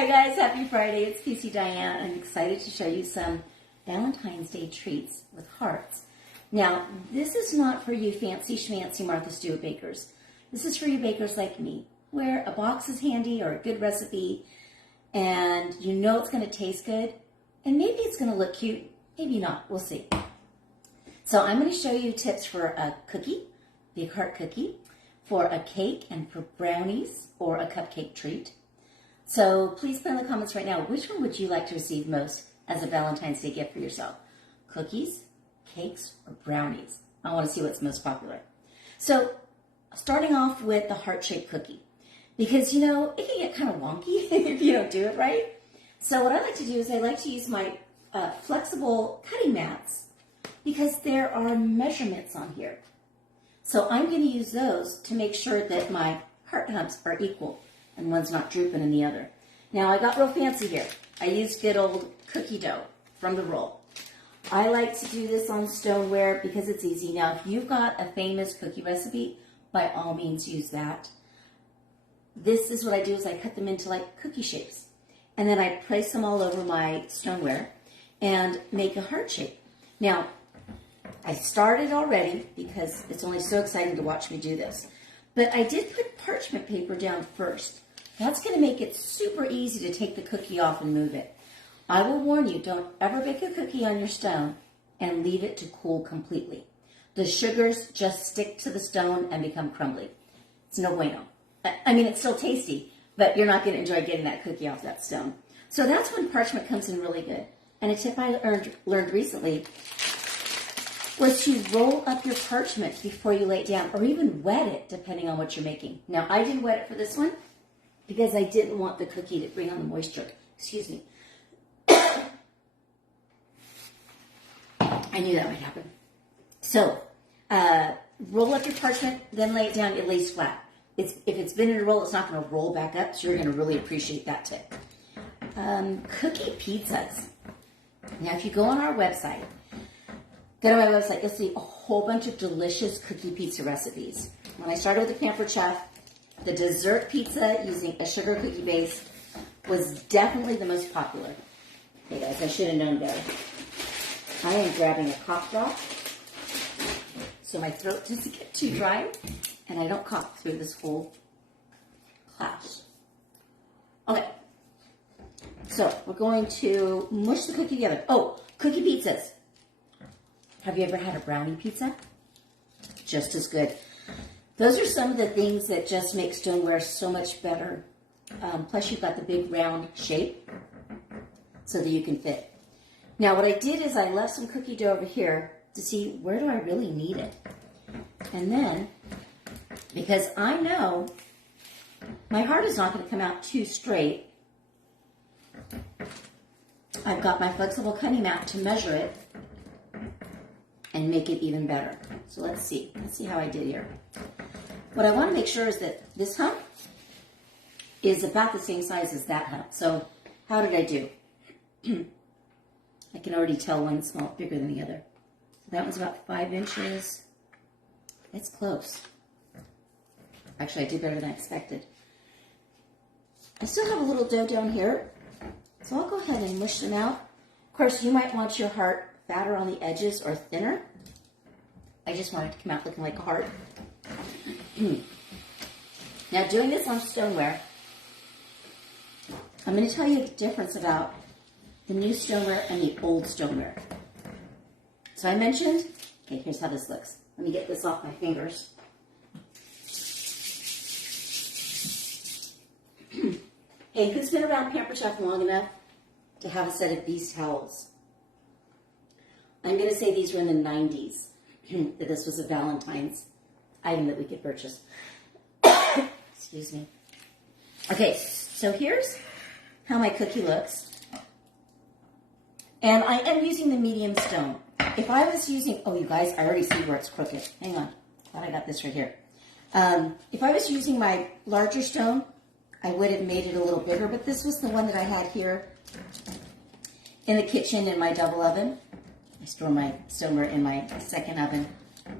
Hi guys, happy Friday. It's Casey Diane. I'm excited to show you some Valentine's Day treats with hearts. Now, this is not for you fancy schmancy Martha Stewart bakers. This is for you bakers like me, where a box is handy or a good recipe, and you know it's going to taste good, and maybe it's going to look cute, maybe not. We'll see. So I'm going to show you tips for a cookie, big heart cookie, for a cake, and for brownies or a cupcake treat. So please put in the comments right now, which one would you like to receive most as a Valentine's Day gift for yourself? Cookies, cakes, or brownies? I want to see what's most popular. So starting off with the heart-shaped cookie, because you know, it can get kind of wonky if you don't do it right. So what I like to do is I like to use my flexible cutting mats because there are measurements on here. So I'm going to use those to make sure that my heart humps are equal and one's not drooping in the other. Now I got real fancy here. I used good old cookie dough from the roll. I like to do this on stoneware because it's easy. Now if you've got a famous cookie recipe, by all means use that. This is what I do is I cut them into like cookie shapes. And then I place them all over my stoneware and make a heart shape. Now, I started already because it's only so exciting to watch me do this. But I did put parchment paper down first. That's going to make it super easy to take the cookie off and move it. I will warn you, don't ever bake a cookie on your stone and leave it to cool completely. The sugars just stick to the stone and become crumbly. It's no bueno. I mean, it's still tasty, but you're not going to enjoy getting that cookie off that stone. So that's when parchment comes in really good. And a tip I learned recently was to roll up your parchment before you lay it down, or even wet it, depending on what you're making. Now, I didn't wet it for this one because I didn't want the cookie to bring on the moisture. Excuse me. I knew that might happen. So, roll up your parchment, then lay it down. It lays flat. If it's been in a roll, it's not going to roll back up, so you're going to really appreciate that tip. Cookie pizzas. Now, if you go on our website, go to my website, you'll see a whole bunch of delicious cookie pizza recipes. When I started with the Pampered Chef, the dessert pizza using a sugar cookie base was definitely the most popular. Hey guys, I should have known better. I am grabbing a cough drop so my throat doesn't get too dry and I don't cough through this whole class. Okay, so we're going to mush the cookie together. Oh, cookie pizzas. Have you ever had a brownie pizza? Just as good. Those are some of the things that just make stoneware so much better. Plus you've got the big round shape so that you can fit. Now what I did is I left some cookie dough over here to see where do I really need it. And then, because I know my heart is not going to come out too straight, I've got my flexible cutting mat to measure it and make it even better. So let's see how I did here. What I want to make sure is that this hump is about the same size as that hump. So how did I do? I can already tell one's bigger than the other. So that was about 5 inches. It's close. Actually, I did better than I expected. I still have a little dough down here, so I'll go ahead and mush them out. Of course, you might want your heart fatter on the edges or thinner. I just want it to come out looking like a heart. Now, doing this on stoneware, I'm going to tell you the difference about the new stoneware and the old stoneware. So I mentioned, okay, here's how this looks. Let me get this off my fingers. Hey, who's been around Pampered Chef long enough to have a set of these towels? I'm going to say these were in the 90s, that this was a Valentine's item that we could purchase. Excuse me. Okay, so here's how my cookie looks. And I am using the medium stone. If I was using, oh, you guys, I already see where it's crooked. Hang on. Thought I got this right here. If I was using my larger stone, I would have made it a little bigger, but this was the one that I had here in the kitchen in my double oven. I store my stoneware in my second oven.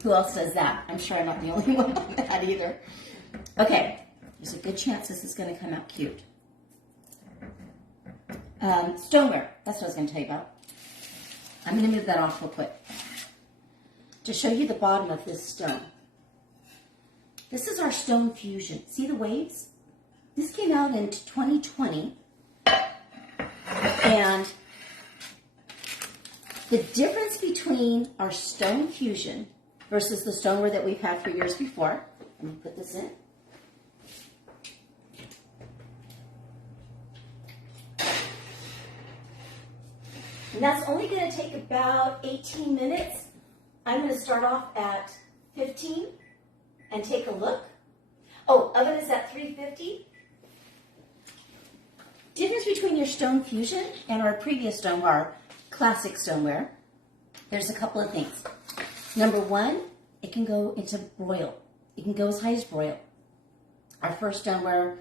Who else does that? I'm sure I'm not the only one on that either. Okay, there's a good chance this is going to come out cute. Stoneware, that's what I was going to tell you about. I'm going to move that off real quick to show you the bottom of this stone. This is our stone fusion. See the waves? This came out in 2020, and the difference between our stone fusion versus the stoneware that we've had for years before, let me put this in. And that's only going to take about 18 minutes. I'm going to start off at 15 and take a look. Oh, oven is at 350. Difference between your stone fusion and our previous stoneware, our classic stoneware, there's a couple of things. Number one, it can go into broil. It can go as high as broil. Our first stoneware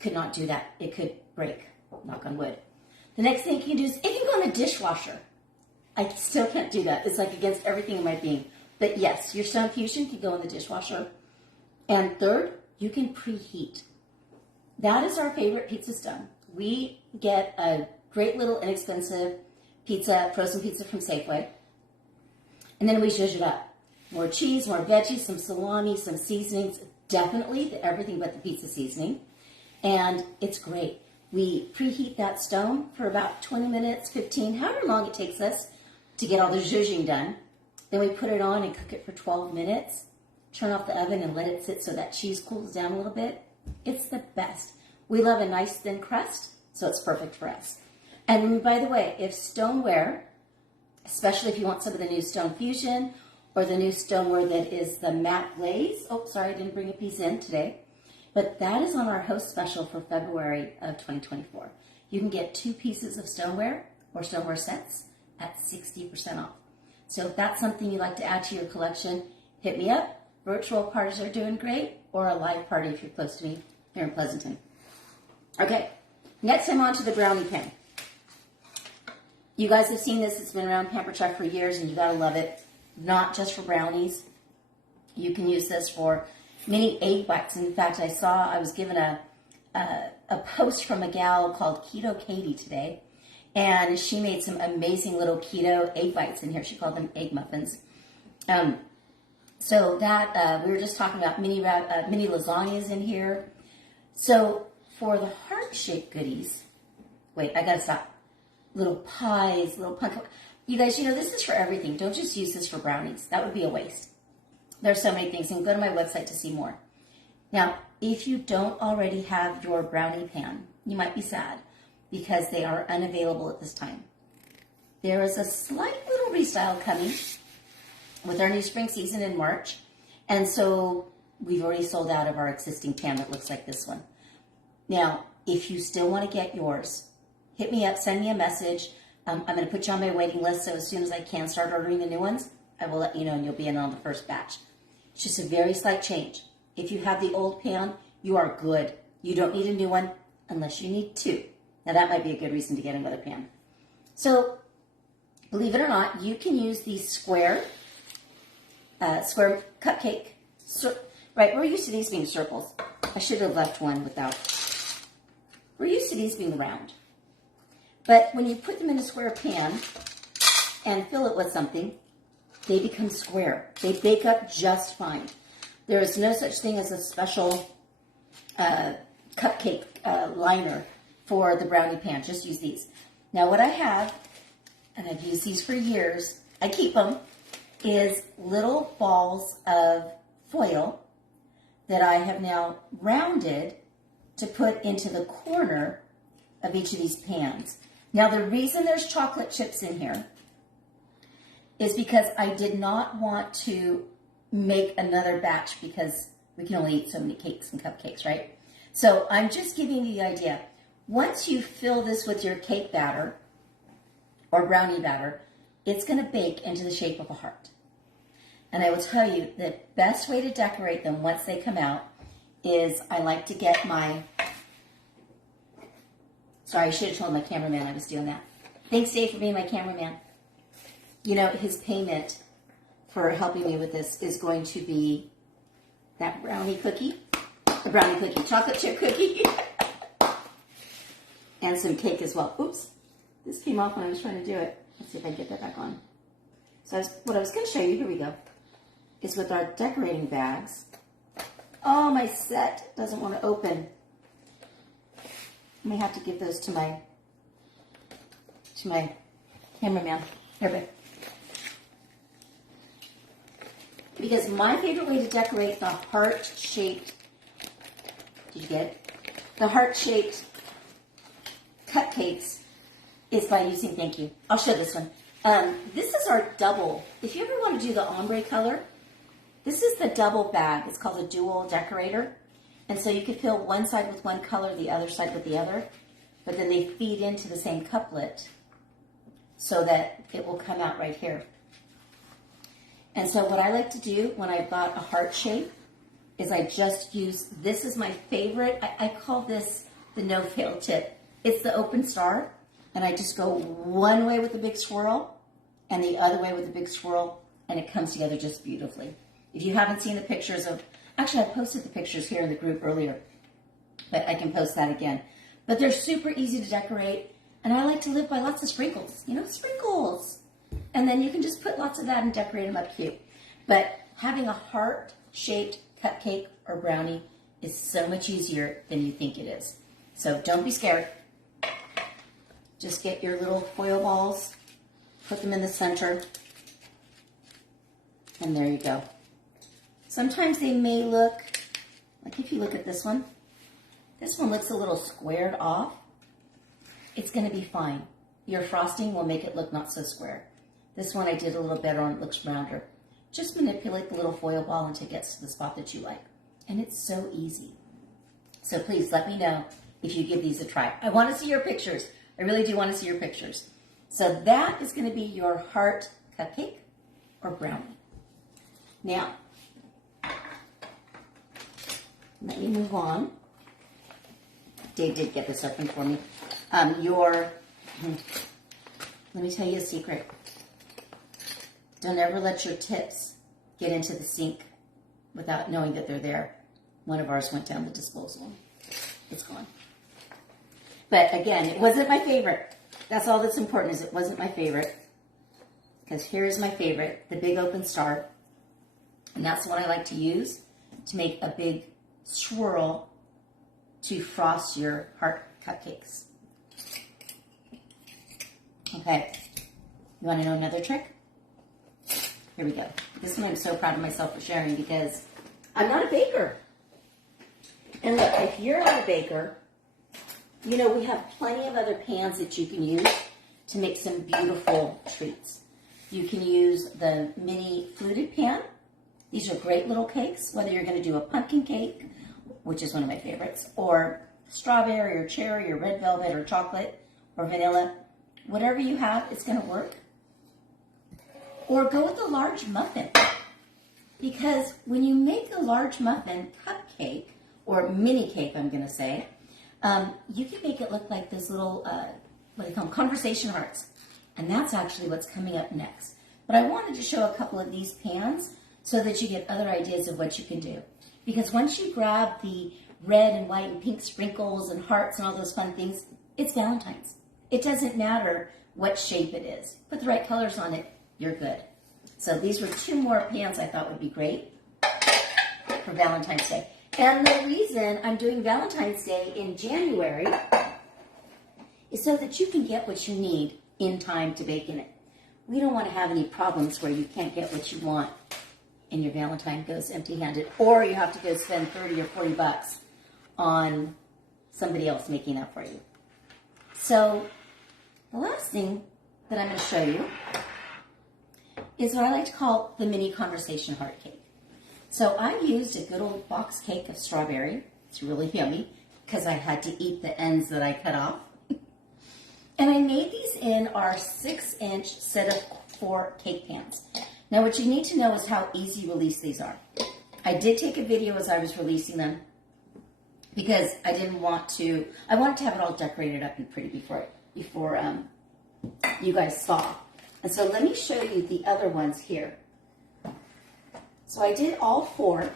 could not do that. It could break, knock on wood. The next thing you can do is it can go in a dishwasher. I still can't do that. It's like against everything in my being. But yes, your stone fusion can go in the dishwasher. And third, you can preheat. That is our favorite pizza stone. We get a great little inexpensive pizza, frozen pizza from Safeway. And then we zhuzh it up. More cheese, more veggies, some salami, some seasonings. Definitely everything but the pizza seasoning. And it's great. We preheat that stone for about 20 minutes, 15, however long it takes us to get all the zhuzhing done. Then we put it on and cook it for 12 minutes. Turn off the oven and let it sit so that cheese cools down a little bit. It's the best. We love a nice thin crust, so it's perfect for us. And by the way, if stoneware, especially if you want some of the new stone fusion or the new stoneware that is the matte glaze. Oh, sorry, I didn't bring a piece in today. But that is on our host special for February of 2024. You can get 2 pieces of stoneware or stoneware sets at 60% off. So if that's something you'd like to add to your collection, hit me up. Virtual parties are doing great, or a live party if you're close to me here in Pleasanton. Okay, next I'm on to the brownie pan. You guys have seen this. It's been around Pampered Chef for years, and you gotta love it. Not just for brownies. You can use this for mini egg bites. In fact, I was given a post from a gal called Keto Katie today, and she made some amazing little keto egg bites in here. She called them egg muffins. So that we were just talking about mini lasagnas in here. So for the heart-shaped goodies, wait, I gotta stop. Little pies, little pumpkin. You guys, this is for everything. Don't just use this for brownies. That would be a waste. There's so many things, and go to my website to see more. Now, if you don't already have your brownie pan, you might be sad because they are unavailable at this time. There is a slight little restyle coming with our new spring season in March, and so we've already sold out of our existing pan that looks like this one. Now, if you still want to get yours, hit me up, send me a message. I'm going to put you on my waiting list, so as soon as I can start ordering the new ones, I will let you know, and you'll be in on the first batch. It's just a very slight change. If you have the old pan, you are good. You don't need a new one unless you need 2. Now, that might be a good reason to get another pan. So, believe it or not, you can use these square cupcake. Right, we're used to these being circles. I should have left one without. We're used to these being round. But when you put them in a square pan and fill it with something, they become square. They bake up just fine. There is no such thing as a special cupcake liner for the brownie pan. Just use these. Now what I have, and I've used these for years, I keep them, is little balls of foil that I have now rounded to put into the corner of each of these pans. Now the reason there's chocolate chips in here is because I did not want to make another batch because we can only eat so many cakes and cupcakes, right? So I'm just giving you the idea. Once you fill this with your cake batter or brownie batter, it's going to bake into the shape of a heart. And I will tell you the best way to decorate them once they come out is I like to get my... Sorry, I should have told my cameraman I was doing that. Thanks, Dave, for being my cameraman. His payment for helping me with this is going to be that chocolate chip cookie. and some cake as well. Oops, this came off when I was trying to do it. Let's see if I can get that back on. So what I was going to show you, here we go, is with our decorating bags. Oh, my set doesn't want to open. I may have to give those to my cameraman. Here, babe. Because my favorite way to decorate the heart-shaped, did you get it? The heart-shaped cupcakes is by using, thank you, I'll show this one. This is our double. If you ever want to do the ombre color, this is the double bag. It's called a dual decorator. And so you could fill one side with one color, the other side with the other, but then they feed into the same couplet so that it will come out right here. And so what I like to do when I've got a heart shape is I just use, this is my favorite, I call this the no-fail tip. It's the open star, and I just go one way with the big swirl and the other way with the big swirl, and it comes together just beautifully. If you haven't seen the pictures of, actually I posted the pictures here in the group earlier, but I can post that again. But they're super easy to decorate, and I like to live by lots of sprinkles, you know, sprinkles. And then you can just put lots of that and decorate them up cute. But having a heart-shaped cupcake or brownie is so much easier than you think it is. So don't be scared. Just get your little foil balls, put them in the center, and there you go. Sometimes they may look, like if you look at this one looks a little squared off. It's going to be fine. Your frosting will make it look not so square. This one I did a little better on, it looks rounder. Just manipulate the little foil ball until it gets to the spot that you like. And it's so easy. So please let me know if you give these a try. I want to see your pictures. I really do want to see your pictures. So that is going to be your heart cupcake or brownie. Now, let me move on. Dave did get this open for me. Let me tell you a secret. Don't ever let your tips get into the sink without knowing that they're there. One of ours went down the disposal. It's gone. But again, it wasn't my favorite. That's all that's important, is it wasn't my favorite. Because here's my favorite, the big open star. And that's what I like to use to make a big swirl to frost your heart cupcakes. Okay, you want to know another trick? Here we go. This one I'm so proud of myself for sharing because I'm not a baker. And look, if you're not a baker, you know, we have plenty of other pans that you can use to make some beautiful treats. You can use the mini fluted pan. These are great little cakes, whether you're going to do a pumpkin cake, which is one of my favorites, or strawberry or cherry or red velvet or chocolate or vanilla. Whatever you have, it's going to work. Or go with a large muffin. Because when you make a large muffin cupcake, or mini cake, I'm going to say, you can make it look like this little, what do you call them, conversation hearts. And that's actually what's coming up next. But I wanted to show a couple of these pans so that you get other ideas of what you can do. Because once you grab the red and white and pink sprinkles and hearts and all those fun things, it's Valentine's. It doesn't matter what shape it is. Put the right colors on it, you're good. So these were two more pans I thought would be great for Valentine's Day. And the reason I'm doing Valentine's Day in January is so that you can get what you need in time to bake in it. We don't want to have any problems where you can't get what you want and your Valentine goes empty-handed, or you have to go spend 30 or 40 bucks on somebody else making that for you. So the last thing that I'm going to show you is what I like to call the mini conversation heart cake. So I used a good old box cake of strawberry. It's really yummy because I had to eat the ends that I cut off. And I made these in our 6-inch set of 4 cake pans. Now what you need to know is how easy release these are. I did take a video as I was releasing them because I wanted to have it all decorated up and pretty before you guys saw. And so let me show you the other ones here. So I did all 4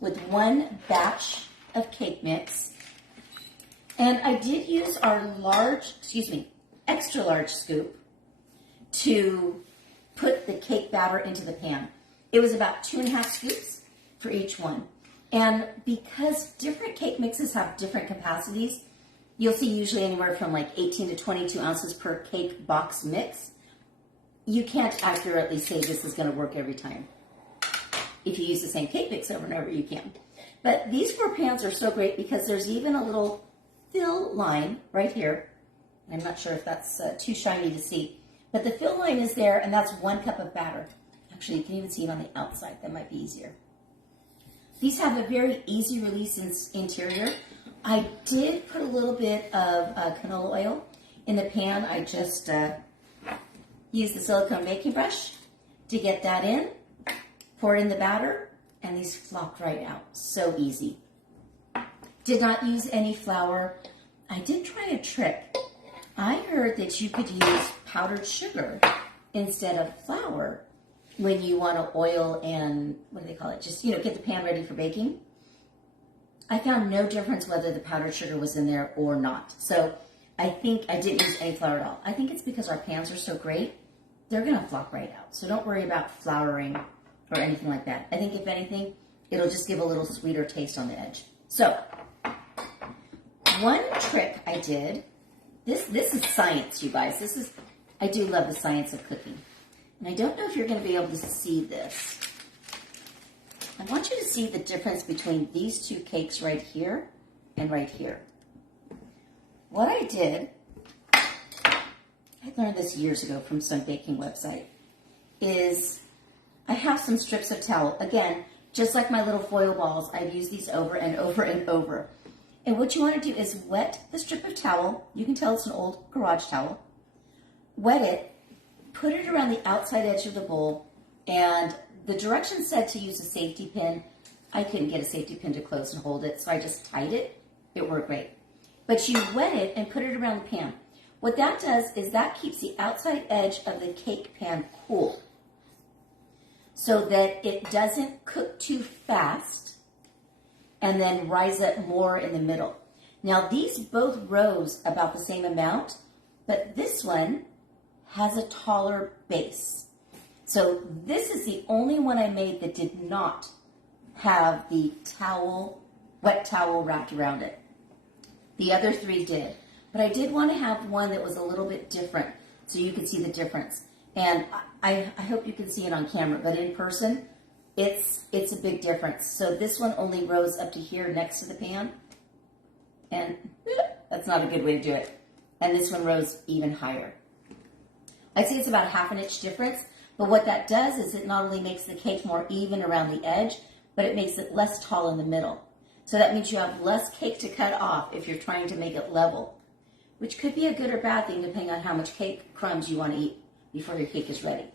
with one batch of cake mix. And I did use our extra large scoop to put the cake batter into the pan. It was about 2.5 scoops for each one. And because different cake mixes have different capacities, you'll see usually anywhere from like 18 to 22 ounces per cake box mix. You can't accurately say this is going to work every time. If you use the same cake mix over and over, you can. But these 4 pans are so great because there's even a little fill line right here. I'm not sure if that's too shiny to see, but the fill line is there, and that's 1 cup of batter. Actually, you can even see it on the outside. That might be easier. These have a very easy release interior. I did put a little bit of canola oil in the pan. I just used the silicone baking brush to get that in, pour in the batter, and these flopped right out. So easy. Did not use any flour. I did try a trick. I heard that you could use powdered sugar instead of flour when you want to oil and, what do they call it? Just, get the pan ready for baking. I found no difference whether the powdered sugar was in there or not. So I think I didn't use any flour at all. I think it's because our pans are so great, they're going to flop right out. So don't worry about flouring or anything like that. I think if anything, it'll just give a little sweeter taste on the edge. So one trick I did, this is science, you guys. I do love the science of cooking. And I don't know if you're going to be able to see this. I want you to see the difference between these 2 cakes right here and right here. What I did, I learned this years ago from some baking website, is I have some strips of towel. Again, just like my little foil balls, I've used these over and over and over. And what you want to do is wet the strip of towel. You can tell it's an old garage towel. Wet it, put it around the outside edge of the bowl, and the directions said to use a safety pin. I couldn't get a safety pin to close and hold it, so I just tied it. It worked great. But you wet it and put it around the pan. What that does is that keeps the outside edge of the cake pan cool so that it doesn't cook too fast and then rise up more in the middle. Now, these both rose about the same amount, but this one has a taller base. So this is the only one I made that did not have the wet towel wrapped around it. The other 3 did. But I did want to have one that was a little bit different so you could see the difference. And I hope you can see it on camera, but in person, it's a big difference. So this one only rose up to here next to the pan. And that's not a good way to do it. And this one rose even higher. I'd say it's about a 1/2 inch difference, but what that does is it not only makes the cake more even around the edge, but it makes it less tall in the middle. So that means you have less cake to cut off if you're trying to make it level, which could be a good or bad thing depending on how much cake crumbs you want to eat before your cake is ready.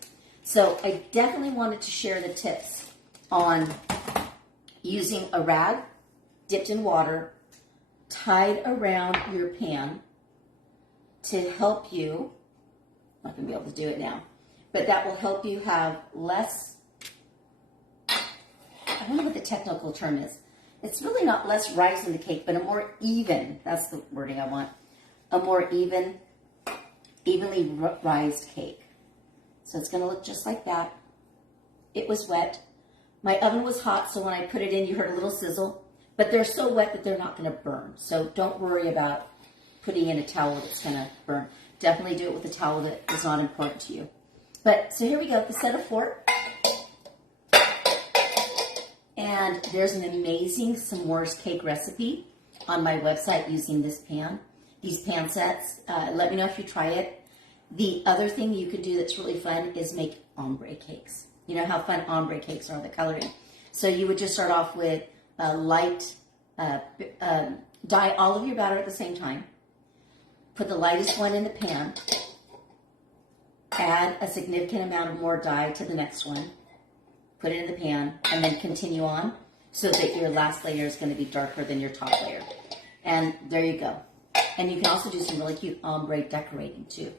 So I definitely wanted to share the tips on using a rag dipped in water, tied around your pan to help you. I'm not going to be able to do it now, but that will help you have less, I don't know what the technical term is. It's really not less rise in the cake, but a more even, that's the wording I want, a more evenly rised cake. So it's going to look just like that. It was wet. My oven was hot, so when I put it in, you heard a little sizzle, but they're so wet that they're not going to burn. So don't worry about putting in a towel that's going to burn. Definitely do it with a towel that is not important to you. But, so here we go, the set of 4. And there's an amazing s'mores cake recipe on my website using this pan, these pan sets. Let me know if you try it. The other thing you could do that's really fun is make ombre cakes. You know how fun ombre cakes are, the coloring. So you would just start off with light, dye all of your batter at the same time. Put the lightest one in the pan. Add a significant amount of more dye to the next one. Put it in the pan, and then continue on so that your last layer is going to be darker than your top layer. And there you go. And you can also do some really cute ombre decorating too.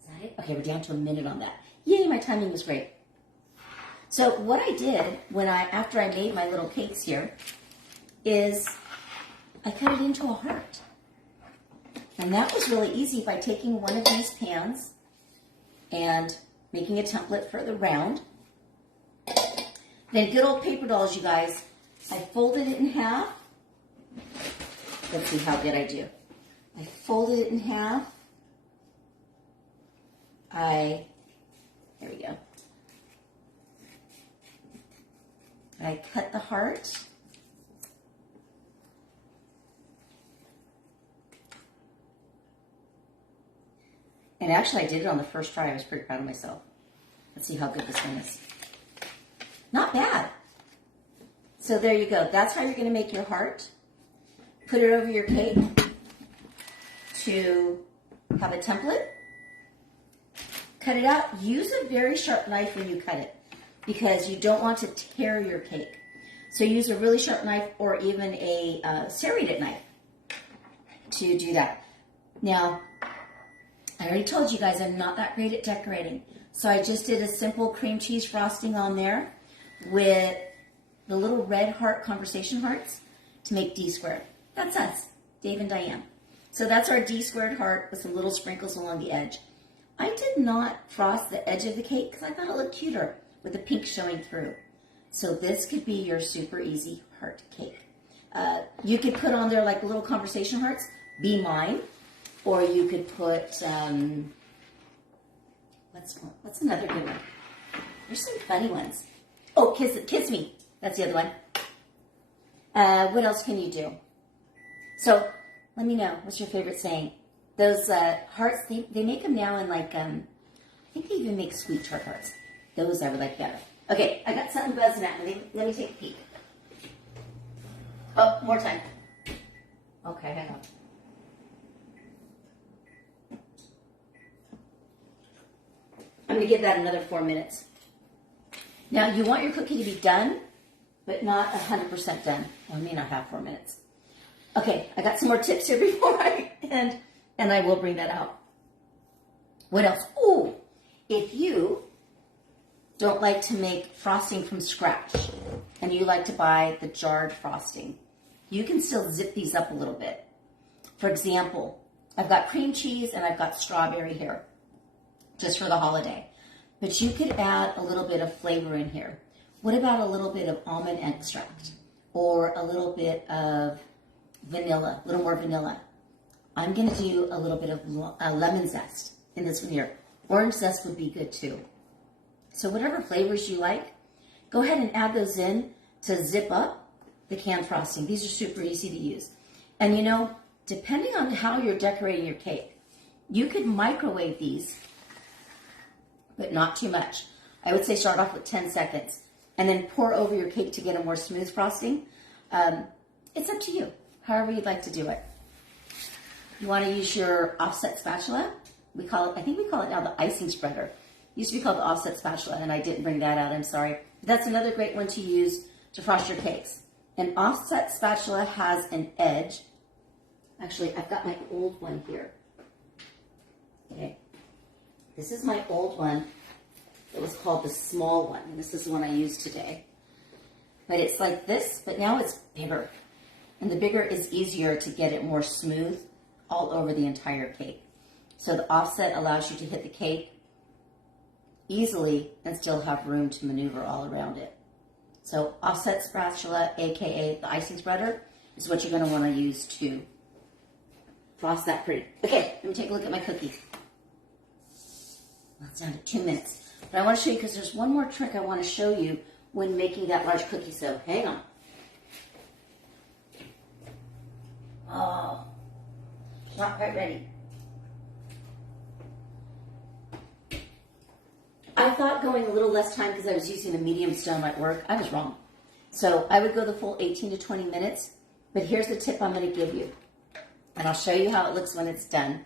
Is that it? Okay, we're down to a minute on that. Yay, my timing was great. So what I did after I made my little cakes here is I cut it into a heart. And that was really easy by taking one of these pans and making a template for the round. Then good old paper dolls, you guys. I folded it in half. Let's see how good I do. I folded it in half. There we go. I cut the heart. And actually I did it on the first try. I was pretty proud of myself. Let's see how good this one is. Not bad. So there you go. That's how you're going to make your heart. Put it over your cake to have a template. Cut it out. Use a very sharp knife when you cut it because you don't want to tear your cake. So use a really sharp knife or even a serrated knife to do that. Now, I already told you guys I'm not that great at decorating. So I just did a simple cream cheese frosting on there with the little red heart conversation hearts to make D squared. That's us, Dave and Diane. So that's our D squared heart with some little sprinkles along the edge. I did not frost the edge of the cake because I thought it looked cuter with the pink showing through. So this could be your super easy heart cake. You could put on there like little conversation hearts, be mine, or you could put, what's another good one? There's some funny ones. Oh, kiss me. That's the other one. What else can you do? So let me know. What's your favorite saying? Those hearts, they make them now in like, I think they even make sweet tart hearts. Those I would like better. Okay, I got something buzzing at me. Let me take a peek. Oh, more time. Okay, hang on. I'm going to give that another 4 minutes. Now, you want your cookie to be done, but not 100% done. Well, I may not have 4 minutes. Okay, I got some more tips here before I end, and I will bring that out. What else? Oh, if you don't like to make frosting from scratch, and you like to buy the jarred frosting, you can still zip these up a little bit. For example, I've got cream cheese and I've got strawberry here, just for the holiday. But you could add a little bit of flavor in here. What about a little bit of almond extract? Or a little bit of vanilla, a little more vanilla. I'm going to do a little bit of lemon zest in this one here. Orange zest would be good too. So whatever flavors you like, go ahead and add those in to zip up the canned frosting. These are super easy to use. And you know, depending on how you're decorating your cake, you could microwave these, but not too much. I would say start off with 10 seconds and then pour over your cake to get a more smooth frosting. It's up to you, however you'd like to do it. You want to use your offset spatula. I think we call it now the icing spreader. It used to be called the offset spatula, and I didn't bring that out, I'm sorry. That's another great one to use to frost your cakes. An offset spatula has an edge. Actually, I've got my old one here. Okay. This is my old one. It was called the small one, and this is the one I use today. But it's like this, but now it's bigger. And the bigger is easier to get it more smooth all over the entire cake. So the offset allows you to hit the cake easily and still have room to maneuver all around it. So offset spatula, aka the icing spreader, is what you're going to want to use to frost that pretty. Okay, let me take a look at my cookie. Well, it's down to 2 minutes. But I want to show you, because there's one more trick I want to show you when making that large cookie. So hang on. Oh, not quite ready. I thought going a little less time because I was using a medium stone at work. I was wrong. So I would go the full 18 to 20 minutes. But here's the tip I'm going to give you. And I'll show you how it looks when it's done.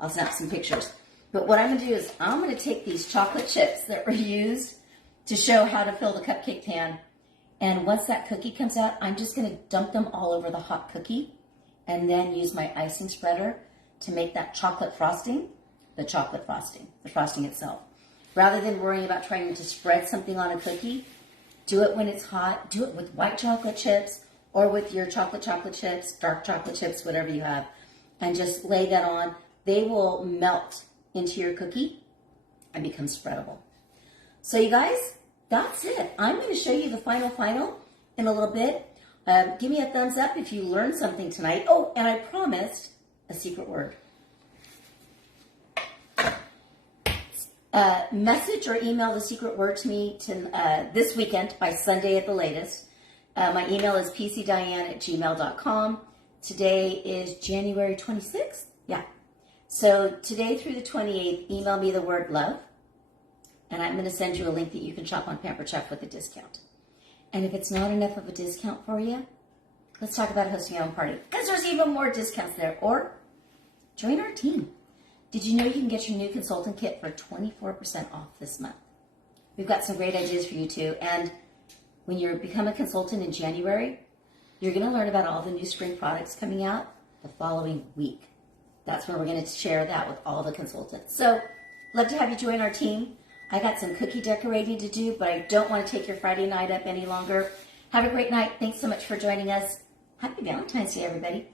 I'll snap some pictures. But what I'm going to do is I'm going to take these chocolate chips that were used to show how to fill the cupcake pan. And once that cookie comes out, I'm just going to dump them all over the hot cookie and then use my icing spreader to make that chocolate frosting, the frosting itself. Rather than worrying about trying to spread something on a cookie, do it when it's hot. Do it with white chocolate chips or with your chocolate chips, dark chocolate chips, whatever you have. and just lay that on. They will melt into your cookie and become spreadable. So you guys, that's it. I'm going to show you the final in a little bit. Give me a thumbs up if you learned something tonight. Oh, and I promised a secret word. Message or email the secret word to me this weekend by Sunday at the latest. My email is pcdiane@gmail.com. Today is January 26th. Yeah. So today through the 28th, email me the word love, and I'm going to send you a link that you can shop on Pamper Chef with a discount. And if it's not enough of a discount for you, let's talk about hosting your own party, because there's even more discounts there. Or join our team. Did you know you can get your new consultant kit for 24% off this month? We've got some great ideas for you too. And when you become a consultant in January, you're going to learn about all the new spring products coming out the following week. That's where we're going to share that with all the consultants. So, love to have you join our team. I got some cookie decorating to do, but I don't want to take your Friday night up any longer. Have a great night. Thanks so much for joining us. Happy Valentine's Day, everybody.